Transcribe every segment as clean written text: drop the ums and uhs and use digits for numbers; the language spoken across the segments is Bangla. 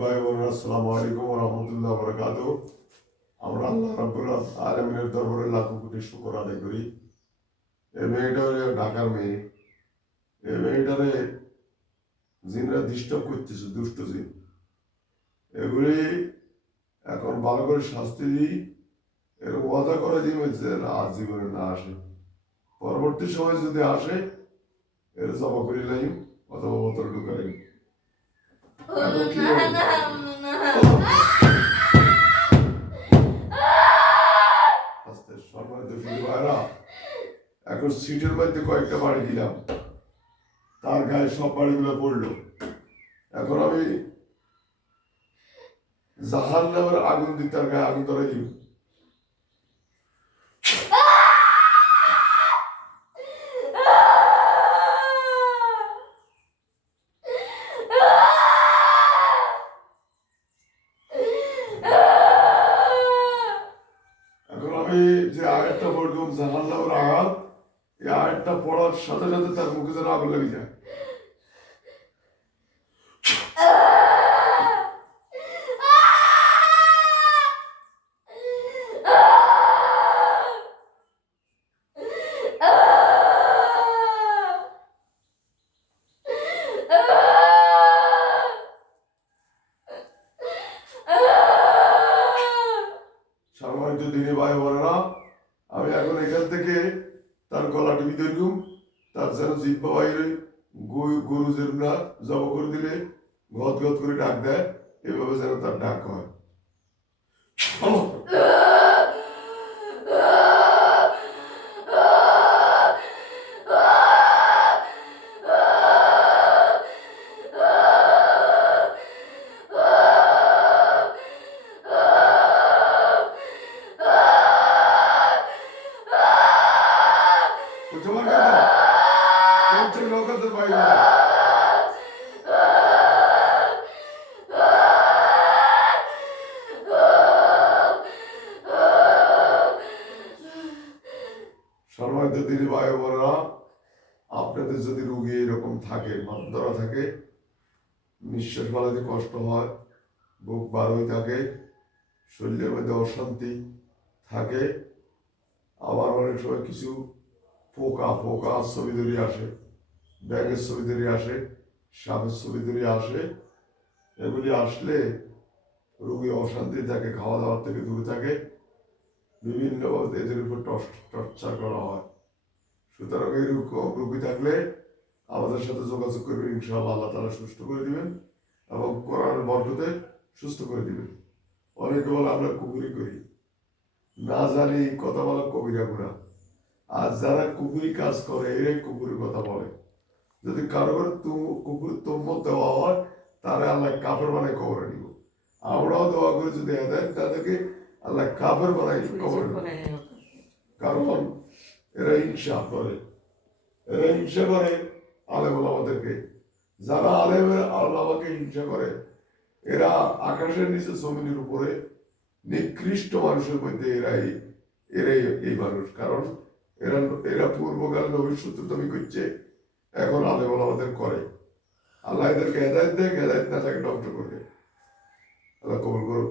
ভাই বোনেরা, আসসালামু আলাইকুম ওয়া রাহমাতুল্লাহি ওয়া বারাকাতুহু। আমরা আল্লাহ রাব্বুল আলামিনের দরবারে লাখো কোটি শুকর আদায় করি। এই মেয়েটা হলো ঢাকার মেয়ে। এই মেয়েটারে জিনরা ডিস্টার্ব করতেছে, দুষ্ট জিন। এগুলি এখন ভালো করে শাস্তি দিই, এর ওয়াদা করে দিবে যে আর জীবনে না আসে। পরবর্তী সময় যদি আসে, এর জমা করে লাইম অথবা বোতল ঢুকাইম। এখন কি আস্তে সম্মানিত ফিরে ভাইরা, এখন সিটের মধ্যে কয়েকটা বাড়ি দিলাম, তার গায়ে সব বাড়িগুলো পড়লো। এখন আমি জাহান নামের আগুন দিয়ে তার গায়ে আগুন ধরে দিই। এখন আমি যে আয়াতটা পড়লাম জাহান নামের আয়াত, এই আয়াতটা পড়ার সাথে সাথে তার মুখে যেন আগুন লেগে যায়। সম্মানিত দিনী ভাই বোনেরা, আমি এখন এখান থেকে তার গলা টিপি ধরলুম, তার যেন জিব্বা বাইরে গরু যেরকম না জব করে দিলে গদ গদ করে ডাক দেয়, এভাবে যেন তার ডাক হয়। নৌকাতে বাইরে সম্মানিত দিনী ভাই বোনেরা, আপনাদের যদি রোগী এরকম থাকে, মাথা ধরা থাকে, নিঃশ্বাস ফেলাতে কষ্ট হয়, বুক বার হয়ে থাকে, শরীরের মধ্যে অশান্তি থাকে, আবার অনেক সময় কিছু পোকা পোকা ছবি ধরে আসে, ব্যাঙের ছবি ধরে আসে, সাপের ছবি ধরে আসে, এগুলি আসলে রোগী অশান্তি থাকে, খাওয়া দাওয়ার থেকে দূরে থাকে, বিভিন্নভাবে এদের উপর টর্চার করা হয়। সুতরাং এরকম রোগী থাকলে আমাদের সাথে যোগাযোগ করবেন, ইনশাআল্লাহ আল্লাহ তাআলা সুস্থ করে দিবেন এবং কোরআনের বরকতে সুস্থ করে দিবেন। অনেকে বলে আমরা কুকুরি করি, না জানি কথা বলা কবিরা গুণা। আর যারা কুকুরি কাজ করে এরাই কুকুরের কথা বলে। যদি কারো করে কুকুরের তোম্মত দেওয়া হয়, তাহলে আল্লাহ কাফের বানায় কবরে নিব। আমরাও দোয়া করে যদি হেদায়েত তাদেরকে আল্লাহ কাফের বানাই কবরে নিব। কারণ এরা হিংসা করে, এরা হিংসা করে আলেম ওলামাদেরকে। যারা আলেমের আল্লাহকে হিংসা করে, এরা আকাশের নিচে জমিনের উপরে নিকৃষ্ট মানুষের মধ্যে এরাই এই মানুষ। কারণ এরা পূর্বকালে নবীর শত্রুতামি করছে, এখন আলেম ওলামাদের করে। আল্লাহ এদেরকে হেদায়েত দেয়, হেদায়েত না তাকে ধ্বংস করবে। আল্লাহ কবুল করুন।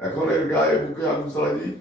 এখন এর গায়ে বুকে আগুন চালাই দিই।